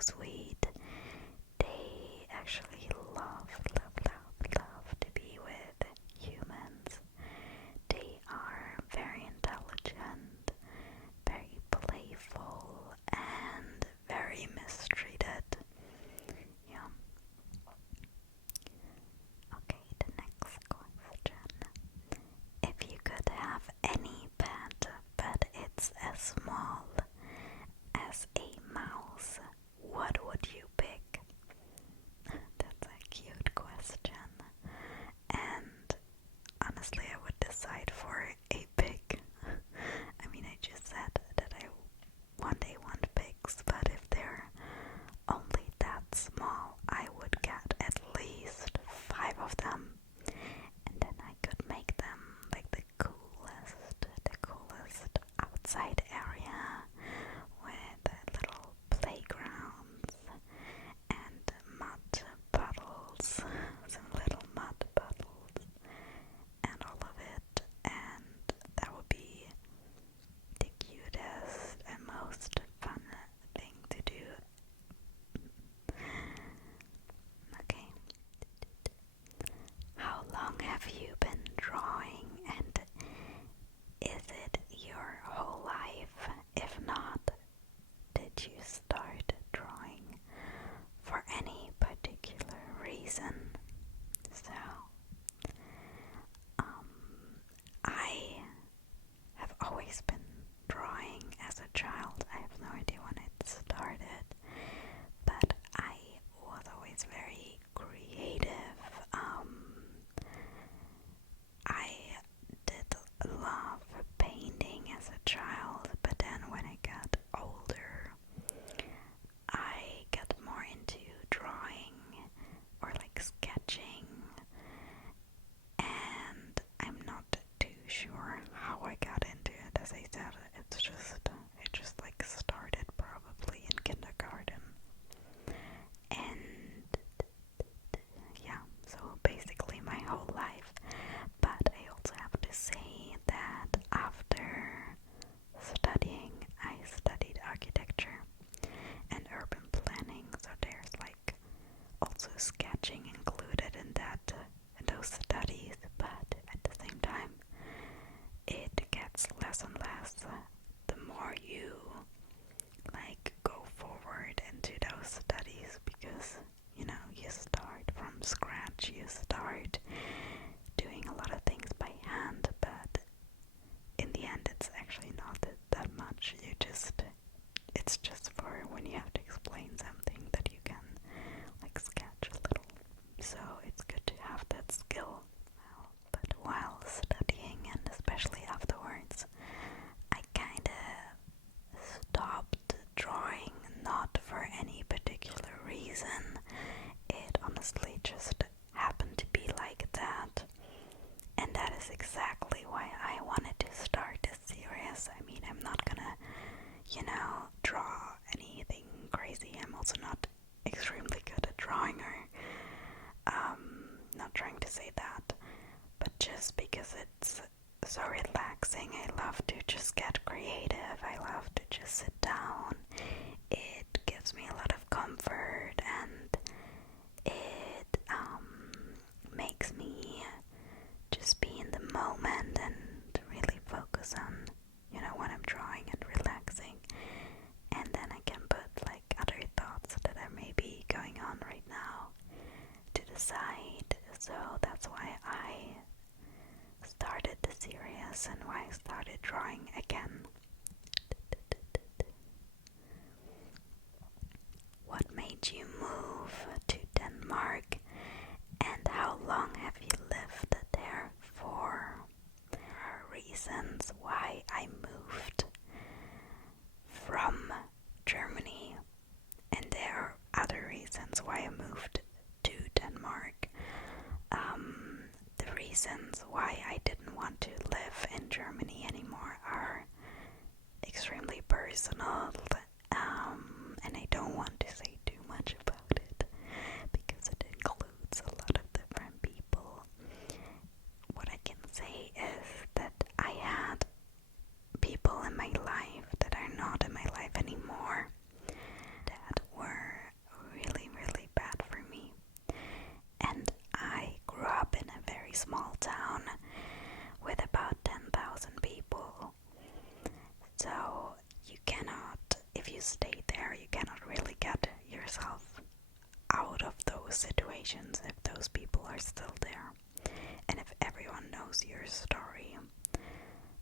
sweet. They actually love to be with humans. They are very intelligent, very playful, and very mistreated. Yeah. Okay, the next question. If you could have any pet, but it's as small as a mouse, what would you pick? That's a cute question. And honestly, I would decide for a pig. I mean, I just said that I one day want pigs, but if they're only that small, I would get at least 5 of them. And then I could make them like the coolest outside area with little playgrounds and mud puddles, some little mud puddles, and all of it. And that would be the cutest and most fun thing to do. Okay. How long have you been drawing, and is it your whole life? If not, did you start drawing for any particular reason? So, I have always been drawing as a child. I have no idea when it started, but I was always very creative. I did love painting as a child, but then when I got older, I got more into drawing or like sketching, and I'm not too sure how I got into it. As I said, it just like started probably in kindergarten. And yeah, so basically my whole life. But I also have to say that after studying, I studied architecture and urban planning, so there's like also sketching included in those studies, but at the same time it gets less and less the more you like go forward into those studies, because you start from scratch, you start doing a lot of things by hand, but in the end it's actually not that much. It's just for when you have to explain something that you can like sketch a little. So it's good to have that skill. But while studying, and especially afterwards, I kinda stopped drawing, not for any particular reason. It honestly just happened to be like that. And that is exactly why I wanted to start this series. I mean, I'm not gonna, draw anything crazy. I'm also not extremely good at drawing, or not trying to say that, but just because it's so relaxing, I love to just get creative. I love to just sit down. It gives me a lot of comfort, and it makes me just be in the moment and really focus on, what I'm drawing and relaxing. And then I can put like other thoughts that are maybe going on right now to the side. So that's why I started the series and why I started drawing again. What made you move to Denmark, and how long have you lived there for? There are reasons why I moved from Germany, and there are other reasons why I moved to Denmark. The reasons why I didn't want to live in Germany anymore are extremely personal, and I don't want to say too much about it because it includes a lot of different people. What I can say is that I had people in my life that are not in my life anymore that were those situations if those people are still there and if everyone knows your story.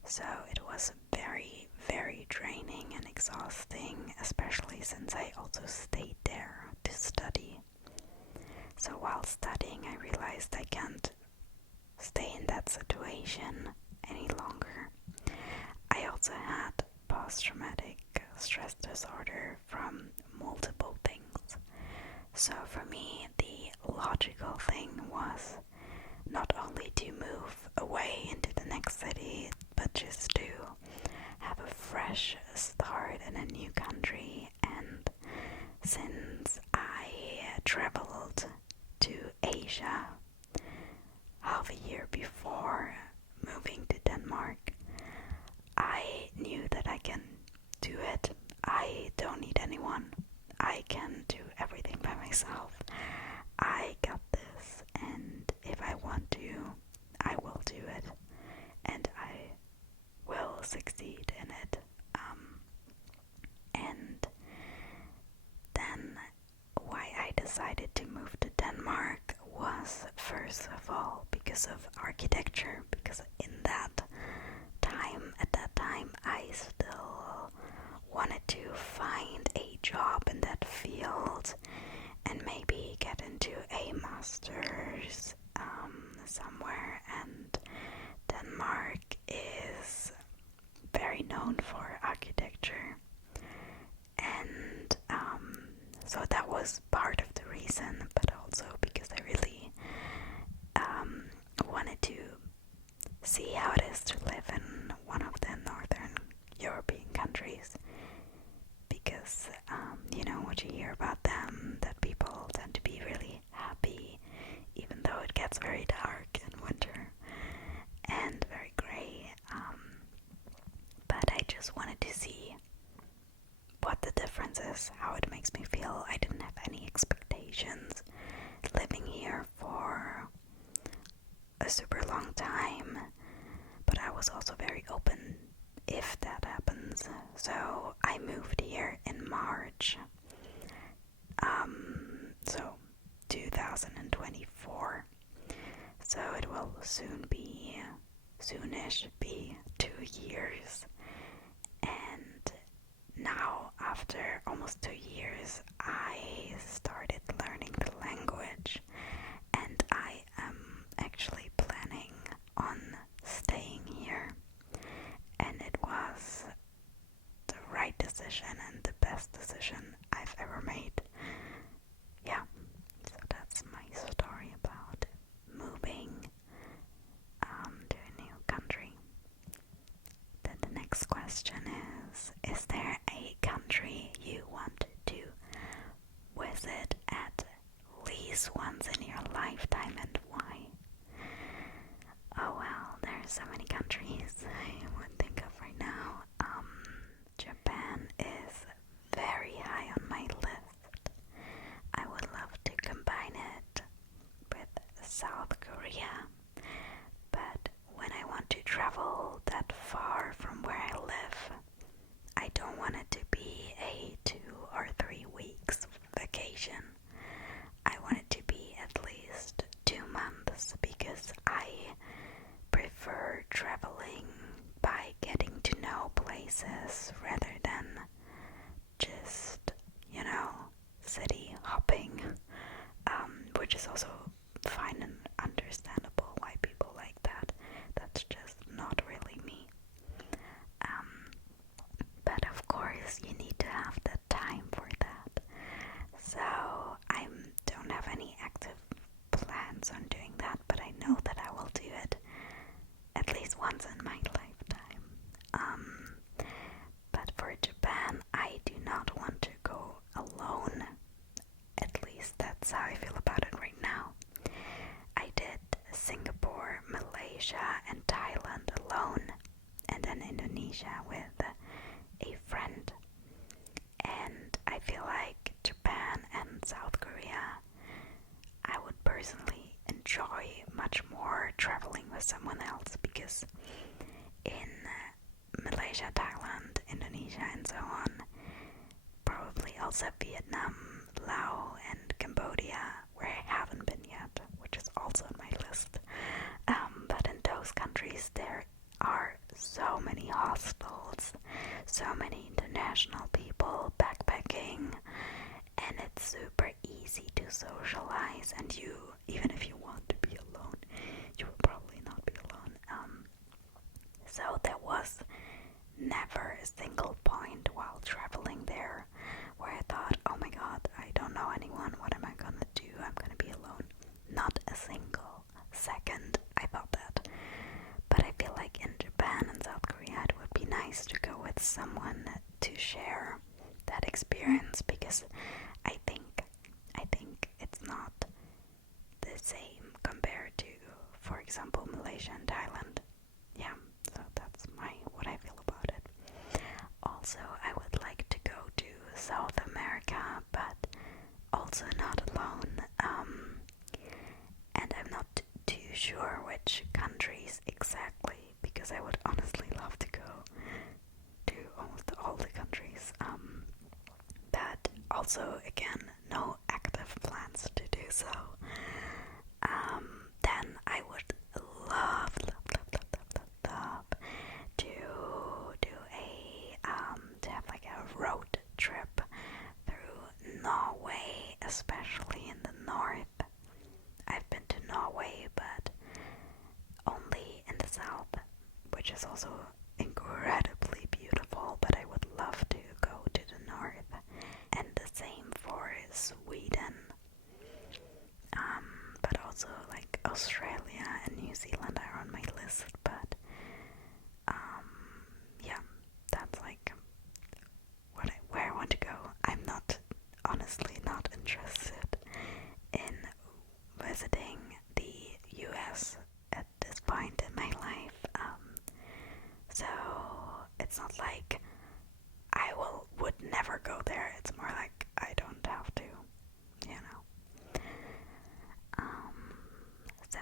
So it was very, very draining and exhausting, especially since I also stayed there to study. So while studying, I realized I can't stay in that situation any longer. I also had post-traumatic stress disorder from multiple things. So for me, the logical thing was not only to move away into the next city, but just to have a fresh start in a new country. And since I traveled to Asia half a year before moving to Denmark, I knew that I can do it. I don't need anyone. I can do everything by myself. I got this, and if I want to, I will do it, and I will succeed in it. And then why I decided to move to Denmark was, first of all, because of architecture, because at that time, I still wanted to find a job in that field and maybe get into a master's somewhere. And Denmark is very known for architecture, and so that was part of the reason, but also because I really wanted to see how it is to live in one of the northern European countries, because you know what you hear about them, that people tend to be really happy even though it gets very dark in winter and very gray. But I just wanted to see what the difference is, how it makes me feel. I didn't have any expectations living here for a super long time, but I was also very open if that happens. So I moved here in March, so 2024. So it will soonish be 2 years. And now, after almost 2 years, I started learning the language, and I am actually planning on staying here. And it was the right decision and the best decision I've ever made. Yeah, so that's my story about moving to a new country. Then the next question is there a country you want to visit at least once in your lifetime, and why? Oh well, there are so many countries I would think of right now. Japan is very high on my list. I would love to combine it with South Korea, but when I want to travel that far from where I live, I don't want it to be a 2 or 3 weeks vacation. I want it to be at least 2 months, because I prefer traveling by getting to know places rather than just, city hopping, which is also fine and understandable why people like that. That's just not really me. But of course, you need to have the time for that. So I don't have any active plans on doing that, but I know that I will do it at least once in my lifetime. But for Japan, I do not want to go alone. At least that's how I feel about it right now. I did Singapore, Malaysia, and Thailand alone, and then Indonesia with a friend. And I feel like Japan and South Korea, I would personally enjoy much more traveling with someone else, because in Malaysia, Thailand, Indonesia, and so on, probably also Vietnam, Laos, and Cambodia, Cambodia, where I haven't been yet, which is also on my list. But in those countries there are so many hostels, so many international people backpacking, and it's super easy to socialize, and you, even if you want to be alone, you will probably not be alone. So there was never a single point while traveling there where I thought, oh my god, I don't know anyone, what am I gonna do? I'm gonna be alone. Not a single second I thought that. But I feel like in Japan and South Korea it would be nice to go with someone to share that experience, because I think it's not the same compared to, for example, Malaysia and Thailand. Yeah, so that's what I feel about it. Also, I would like to go to South America, but also not alone. And I'm not too sure which countries exactly, because I would honestly love to go to almost all the countries. But also, again, no active plans to do so. Then I would love to do to have like a road trip through Norway, especially in the north. I've been to Norway, but only in the south, which is also incredibly beautiful, but I would love to go to the north. And the same for Sweden. But also like Australia and New Zealand are on my list, but yeah, that's like where I want to go. I'm honestly not interested in visiting the US at this point in my life. So it's not like I would never go there. It's more like I don't have to, you know. So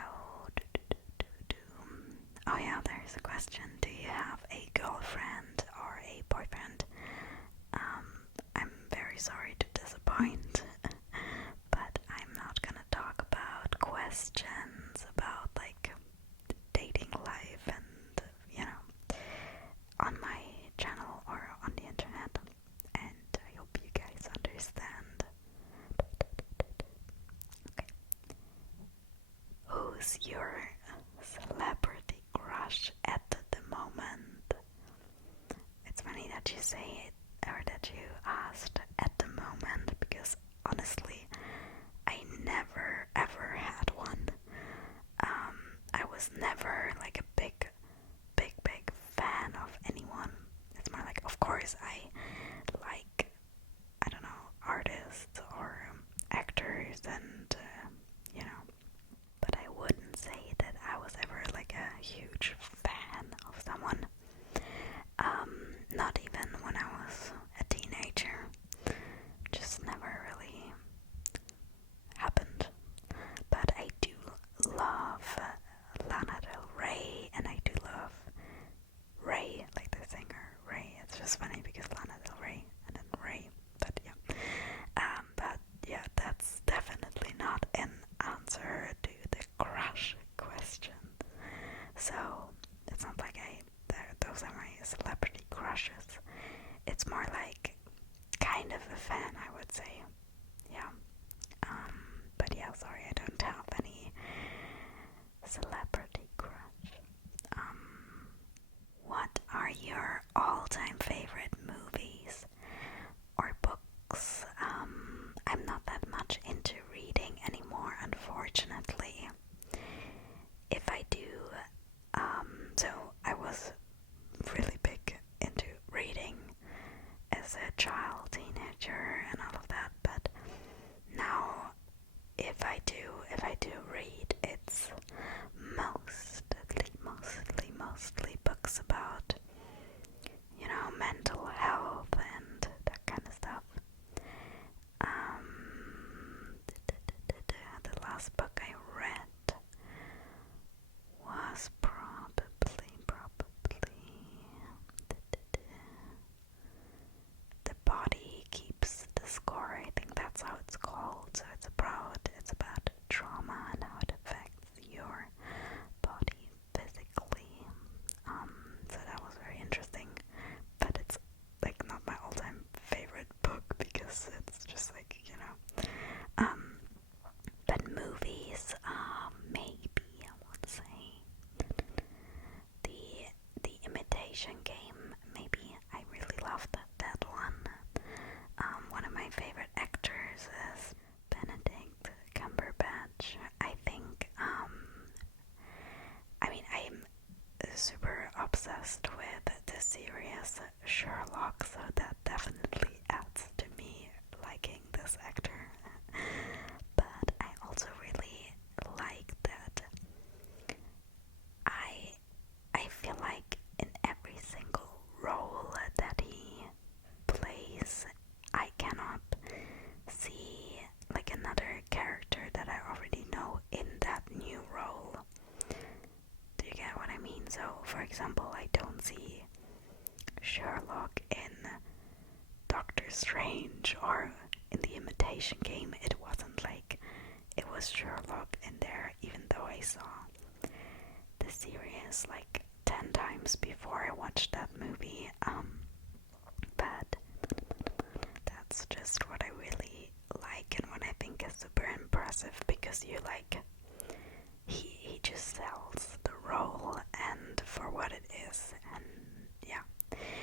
oh yeah, there's a question. Do you have a girlfriend or a boyfriend? I'm very sorry to disappoint, but I'm not gonna talk about questions about like dating life and, you know, on my channel or on the internet, and I hope you guys understand. Okay. Who's your celebrity crush at the moment? It's funny that you say it, or that you asked at the moment, because honestly, I never ever had one. I was never like a big fan of anyone. It's more like, of course, I like, I don't know, artists or actors and, you know, but I wouldn't say that I was ever like a huge fan of someone. Not even when I was a teenager. Just never really happened. But I do love Lana Del Rey, and I do love Ray, like the singer Ray. It's just funny because Lana Del Rey and then Ray. But yeah. But yeah, that's definitely not an answer to the crush question. So it's not like those are my celebrity crushes. It's more like kind of a fan, I would say. Yeah. But yeah, sorry, I don't have any celebrity crush. What are your all-time favorite movies or books? I'm not that much into reading anymore, unfortunately. If I do, so I was really big into reading as a child, teenager, and all of that, but now if I do read, it's mostly books about, you know, mental health and that kind of stuff. The last book I read was probably The Body Keeps the Score. I think that's how it's called. So it's a imitation game. It wasn't like it was Sherlock in there, even though I saw the series like 10 times before I watched that movie. But that's just what I really like and what I think is super impressive, because you like he just sells the role and for what it is. And yeah,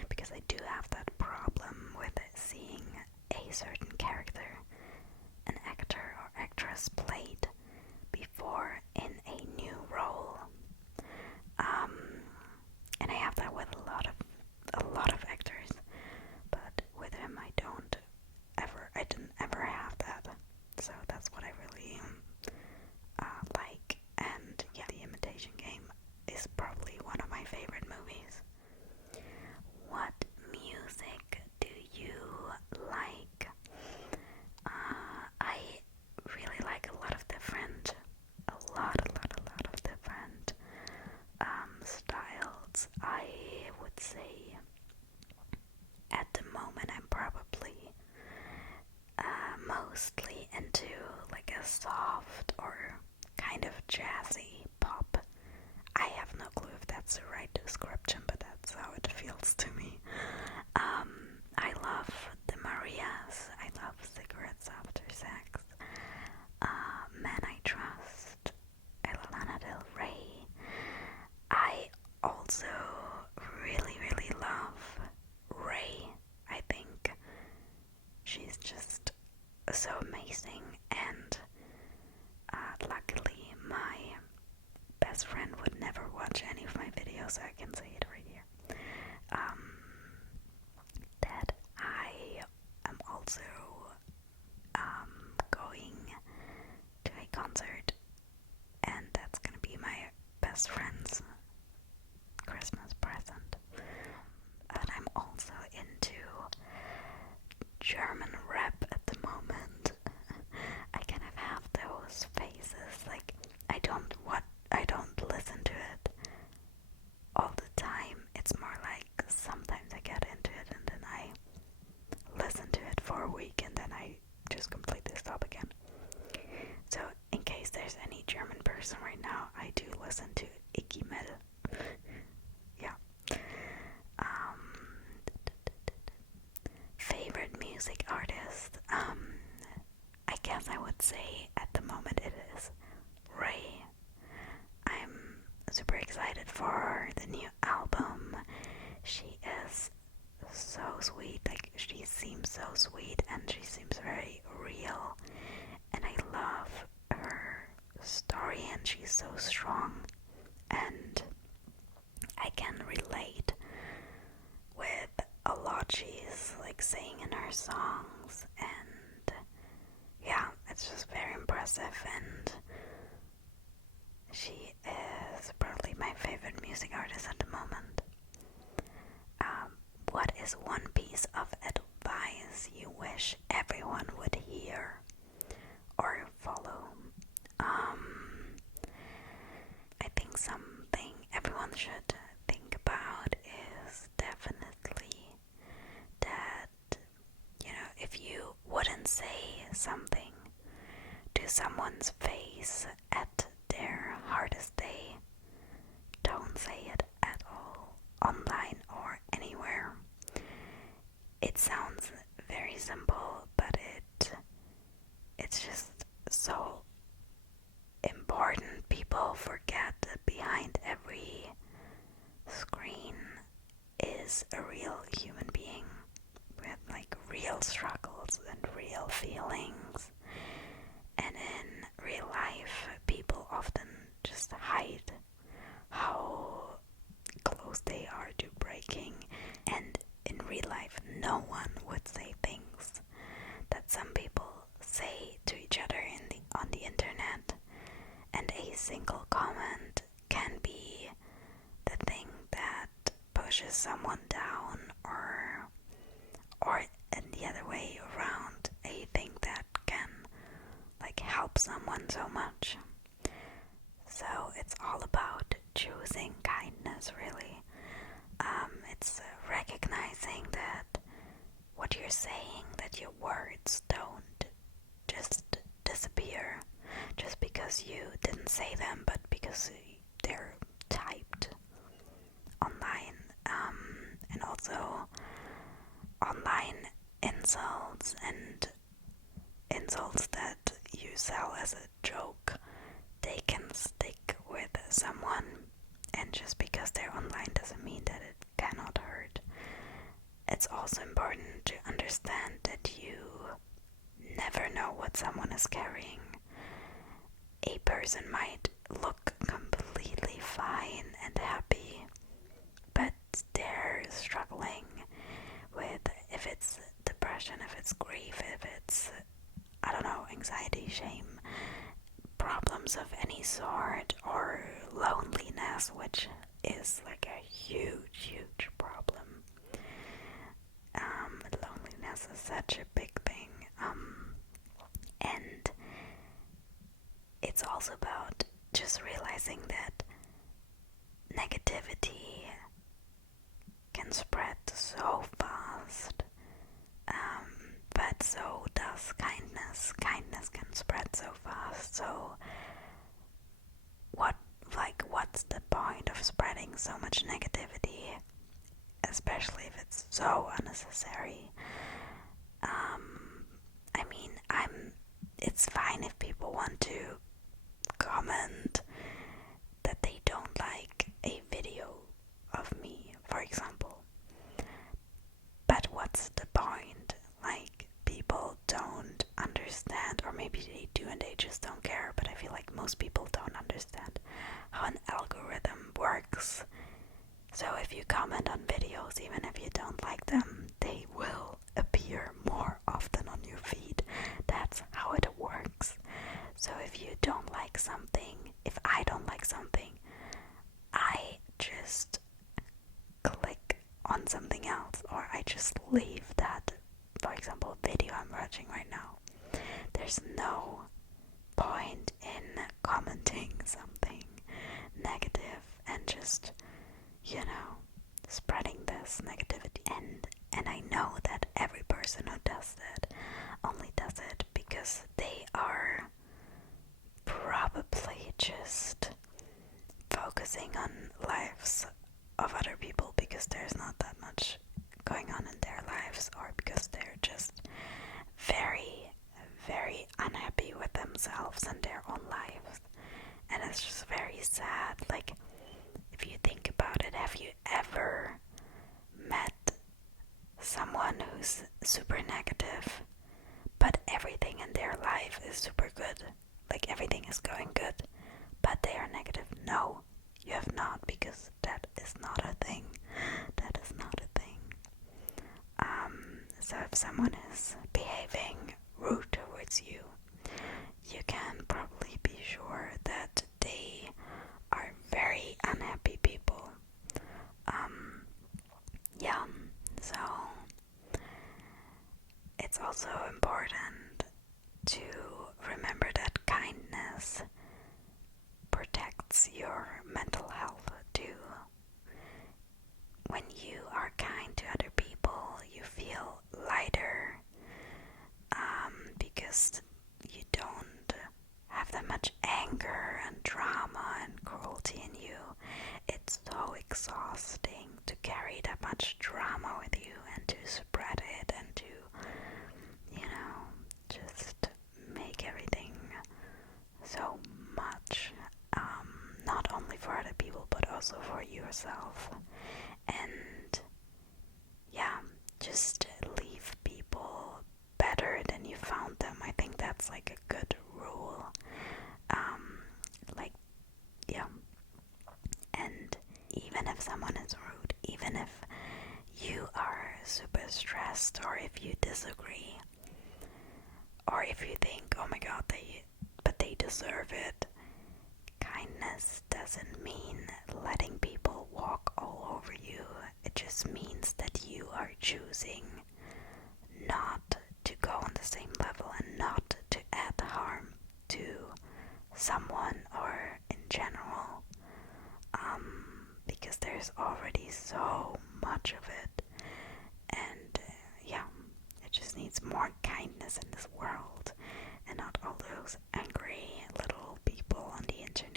because I do have that problem with seeing a certain character, an actor or actress played before in a new role. And I have that with a lot of actors, but with him I didn't ever have that. So that's what I really like. And yeah, The Imitation Game is probably one of my favorite movies. What music do you like? I really like a lot of different styles. I would say at the moment I'm probably mostly into like a soft or kind of jazzy pop. I have no clue if that's the right description, but that's how it feels to me. I love the Marias. I love Cigarettes After Sex. Man I Trust. I love Lana Del Rey. I also really love Ray. I think she's just so amazing, and luckily my best friend would never watch any of my videos, so I can say it right here. That I am also going to a concert, and that's gonna be my best friend's Christmas present. And I'm also into German rap at the moment. I kind of have those phases, like I don't listen to it all the time. It's more like sometimes I get into it and then I listen to it for a week and then I just completely stop again. So in case there's any German person right now, I do listen to Icky Metal. Yeah. Favorite music artist? I guess I would say at the moment it is Ray. I'm super excited for the new album. She is so sweet, like she seems so sweet and she seems very real, and I love her story, and she's so strong, and I can relate with a lot she's like saying in her songs, and yeah, it's just very impressive, and she is probably my favorite music artist at the moment. What is one piece of advice you wish everyone would hear or follow? I think something everyone should think about is definitely that, if you wouldn't say something to someone's face at their hardest day, don't say it at all, online or anywhere. It sounds very simple, but it's just so important. People forget that behind every screen is a real human being with like real struggles and real feelings. And in real life, people often just hide how close they are to breaking. And in real life, no one would say things that some people say to each other on the internet. And a single comment can be the thing that pushes someone down, or in the other way around, a thing that can like help someone so much. So it's all about choosing kindness, really. It's recognizing that what you're saying, that your words don't say them, but because they're typed online, and also online insults and insults that you sell as a joke, they can stick with someone, and just because they're online doesn't mean that it cannot hurt. It's also important to understand that you never know what someone is carrying. A person might look completely fine and happy, but they're struggling with, if it's depression, if it's grief, if it's, I don't know, anxiety, shame, problems of any sort, or loneliness, which is like a huge problem. Loneliness is such a big thing, and it's also about just realizing that negativity can spread so fast, but so does kindness. Kindness can spread so fast, so what's the point of spreading so much negativity, especially if it's so unnecessary? I mean, it's fine if people want to comment that they don't like a video of me, for example. But what's the point? Like, people don't understand, or maybe they do and they just don't care, but I feel like most people don't understand how an algorithm works. So if you comment on videos, even if you don't like them, they will appear more often on your feed. That's how it works. So if you don't like something, if I don't like something, I just click on something else, or I just leave that, for example, video I'm watching right now. There's no point in commenting something negative and just, spreading this negativity. And I know that every person who does that only does it because they are probably just focusing on lives of other people because there's not that much going on in their lives, or because they're just very, very unhappy with themselves and their own lives. And it's just very sad. Like, if you think about it, have you ever met someone who's super negative, but everything in their life is super good? Like, everything is going good, but they are negative? No, you have not, because that is not a thing. That is not a thing. So if someone is behaving rude towards you, you can probably be sure that they are very unhappy people. So it's also important to remember that kindness protects your mental health too. When you are kind to other people, you feel lighter, because you don't have that much anger and drama and cruelty in you. It's so exhausting to carry that much drama with you and to spread it and to, just make everything so much, not only for other people but also for yourself. And just leave people better than you found them. I think that's like a good rule. And even if someone is rude, even if you are super stressed, or if you disagree, or if you think, oh my god, they deserve it, kindness doesn't mean letting people walk all over you. It just means that you are choosing not to go on the same level and not to add harm to someone or in general, because there's already so much of it. And it just needs more kindness in this world, and not all those angry little people on the internet.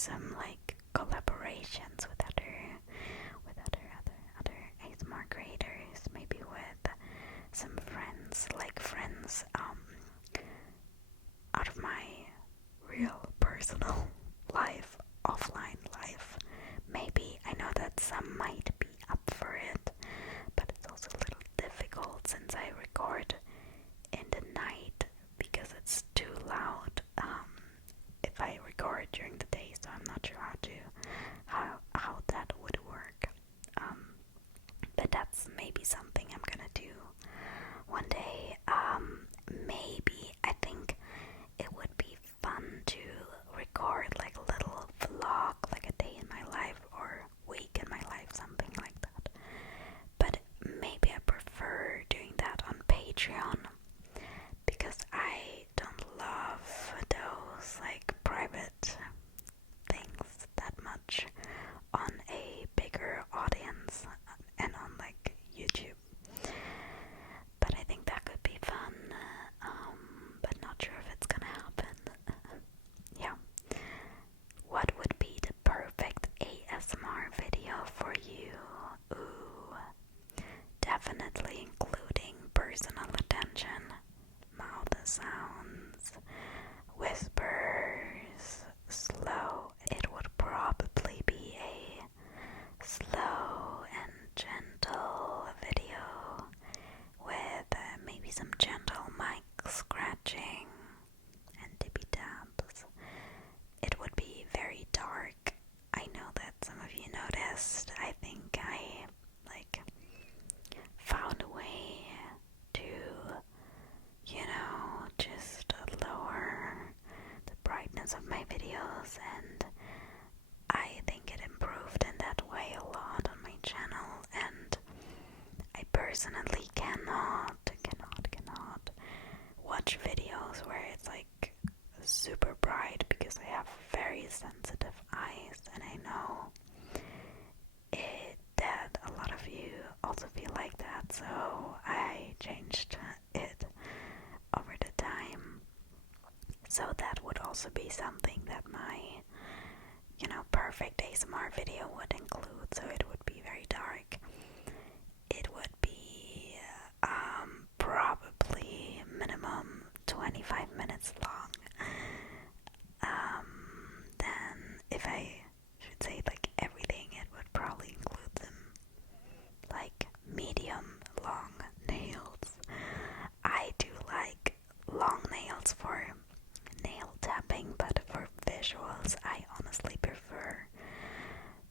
some like collaborations with other ASMR creators, maybe with some friends, like friends out of my real personal life, offline life. Maybe. I know that some might be up for it, but it's also a little difficult since I record in the night because it's too loud if I record during the day, so I'm not sure how that would work. But that's maybe something I'm gonna do one day. Maybe I think it would be fun to record like a little vlog, like a day in my life or week in my life, something like that. But maybe I prefer doing that on Patreon because I don't love those like private things that much on a bigger audience and on like YouTube. But I think that could be fun, but not sure if it's gonna happen. Yeah. What would be the perfect ASMR video for you? Ooh, definitely including personal attention, mouth sounds, whispers, slow. It would probably be a slow and gentle video with maybe some gentle mic scratching and tippy taps. It would be very dark. I know that some of you noticed. I think I like found a way to, just lower the brightness of my videos, and I think it improved in that way a lot on my channel. And I personally cannot watch videos where it's like super bright because I have very sensitive eyes, and I know that a lot of you also feel like that, so I changed it over the time. So that would also be something that my perfect ASMR video would include. So it would be very dark. It would be probably minimum 25 minutes long. Then if I should say like everything, it would probably include them like medium long nails. I do like long nails for nail tapping, but for visuals I honestly prefer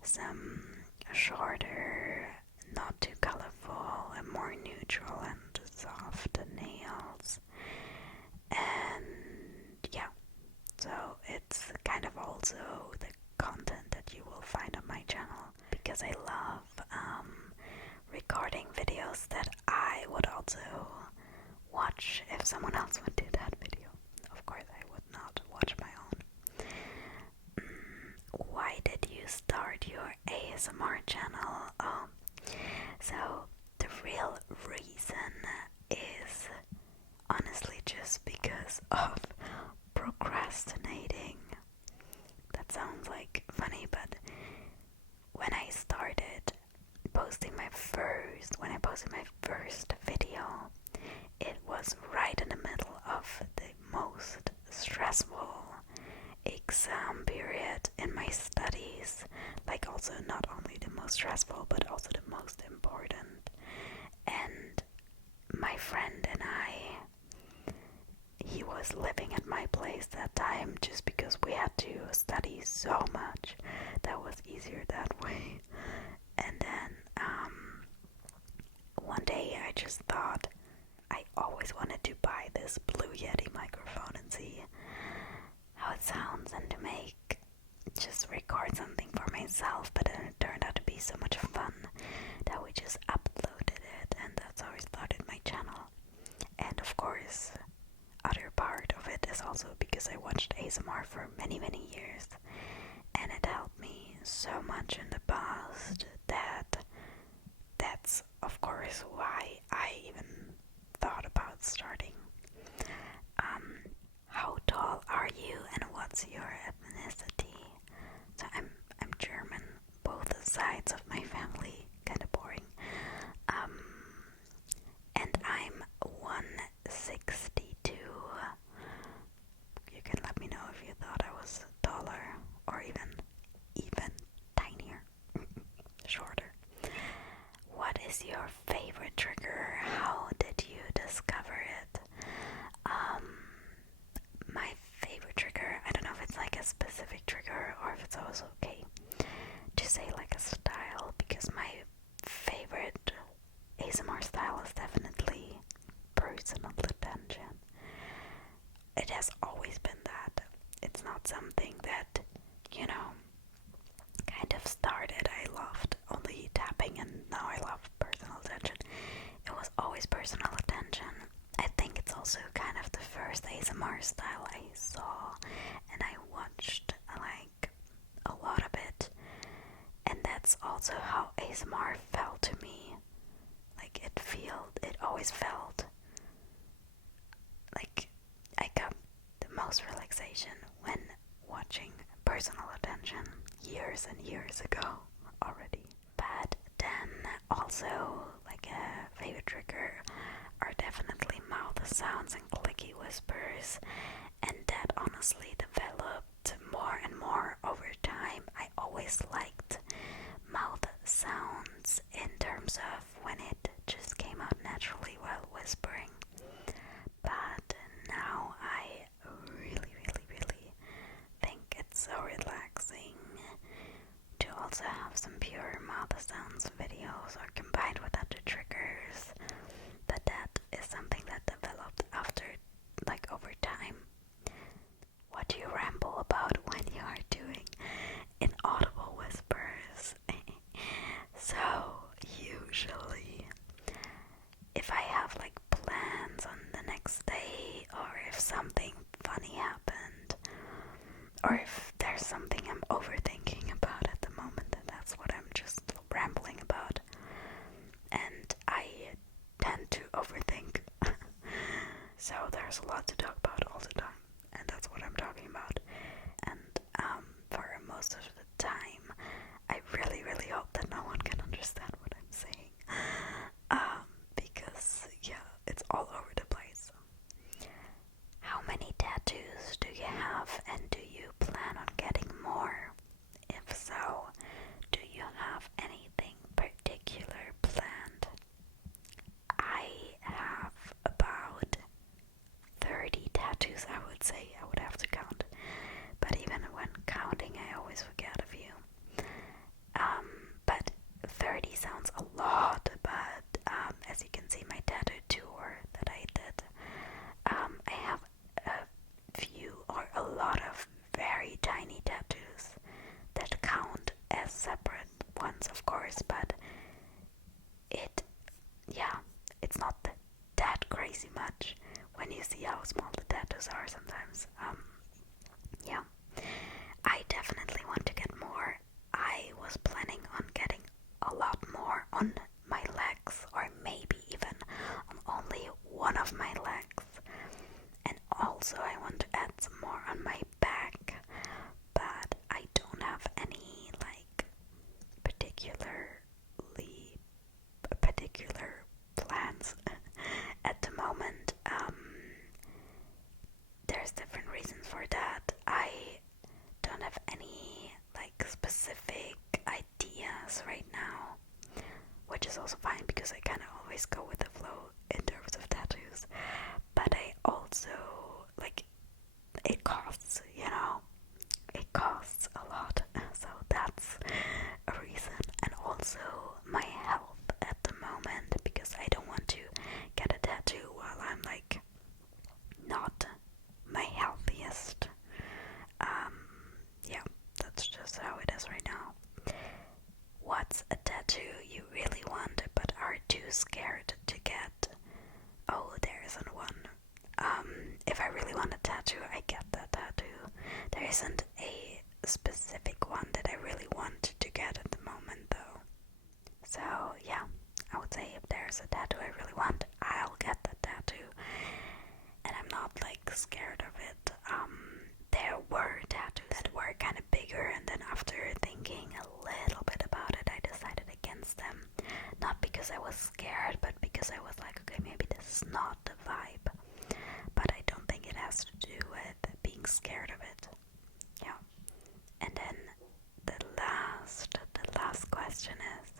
some shorter, not too colorful, and more neutral and soft nails. And yeah, so it's kind of also the content that you will find on my channel, because I love recording videos that I would also watch if someone else would do that video. Of course, I would not watch my own. Why did you start your ASMR channel? So the real reason is honestly just because of procrastinating. That sounds like funny, but when I posted my first video, it was right in the middle of the most stressful exam period in my studies. Like, also not only the most stressful, but also the most important. And my friend and he was living at my place that time just because we had to study so much. That was easier that way. And then one day I just thought I always wanted to buy this Blue Yeti microphone and see how it sounds, and to just record something for myself. But then it turned out to be so much fun that we just uploaded it, and that's how I started my channel. And of course, other part of it is also because I watched ASMR for many years, and it helped me so much in the past that's of course why I even thought about starting. How tall are you and what's your ethnicity? also how ASMR felt to me. Like it always felt like I got the most relaxation when watching Personal Attention years and years ago already. But then also, like a favorite trigger are definitely mouth sounds and clicky whispers, and that honestly developed more and more over time. I always liked mouth sounds in terms of when it just came out naturally while whispering. But now I really think it's so relaxing to also have some pure mouth sounds videos or combined with other triggers. But that is something that developed after, like, over time. What do you ramble about when you are doing inaudible whispers? So, usually, if I have like plans on the next day, or if something funny happened, or if there's something I'm overthinking about at the moment, then that's what I'm just rambling about. And I tend to overthink. So there's a lot to talk about all the time, and that's what I'm talking about. And for most of the time, I really hope that no one can understand what I'm saying. Because yeah, it's all over the place. How many tattoos do you have, and do you plan on getting more? If so, do you have anything particular planned? I have about 30 tattoos, I would say. I would have to count. But even when counting, I always forget a few. But 30 sounds a lot, but as you can see, my tattoo tour that I did, I have a few or a lot of very tiny tattoos that count as separate ones, of course, but it's not that crazy much when you see how small the tattoos are sometimes. Yeah, I definitely want to get more. I was planning on getting a lot more on my legs, or maybe even on only one of my legs. And also I want to add some more on my back, but I don't have any like particular plans at the moment. There's different reasons for that. I don't have any like specific ideas right now, which is also fine because I kind of always go with the flow in terms of tattoos. But I also like, it costs, it costs a lot, so that's a reason. And also my health at the moment, because I don't want to get a tattoo while I'm like not my healthiest. Yeah, that's just how it is right now. What's a tattoo you really want but are too scared to get? Oh, there isn't one. If I really want a tattoo, I get that tattoo. There isn't a specific one that I really want to get at the moment though. So yeah, I would say if there's a tattoo I really want, I'll get that tattoo. And I'm not like scared of it. There were tattoos that were kind of bigger, and then after thinking a little bit about it, I decided against them. Not because I was scared, but because I was like, okay, maybe this is not the vibe. But I don't think it has to do with being scared of it. Yeah. And then the last question is,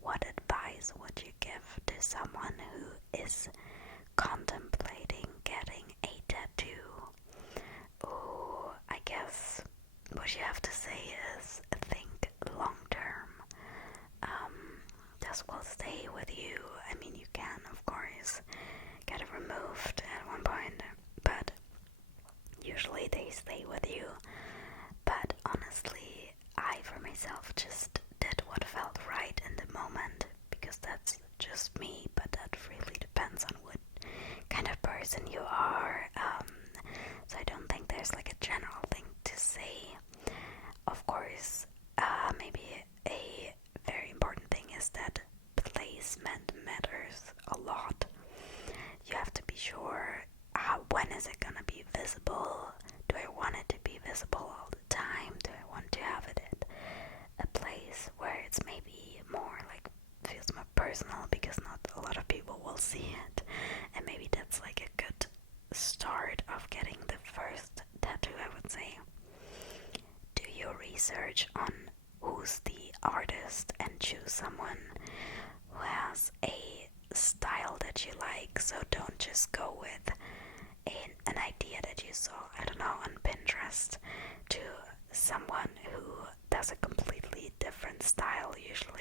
what advice would you give to someone who is contemplating getting a tattoo? Oh, I guess what you have to say is think long term. This will stay with you. I mean, you can, of course, get it removed at one point, but usually they stay with you. But honestly, I for myself just did what felt right in the moment, because that's just me, but that really depends on what kind of person you are. So I don't think there's like a general thing to say. Of course, maybe a is that placement matters a lot. You have to be sure when is it gonna be visible? Do I want it to be visible all the time? Do I want to have it at a place where it's maybe more like feels more personal because not a lot of people will see it, and maybe that's like a good start of getting the first tattoo, I would say. Do your research on who's the artist and choose someone who has a style that you like, so don't just go with an idea that you saw, I don't know, on Pinterest to someone who does a completely different style usually.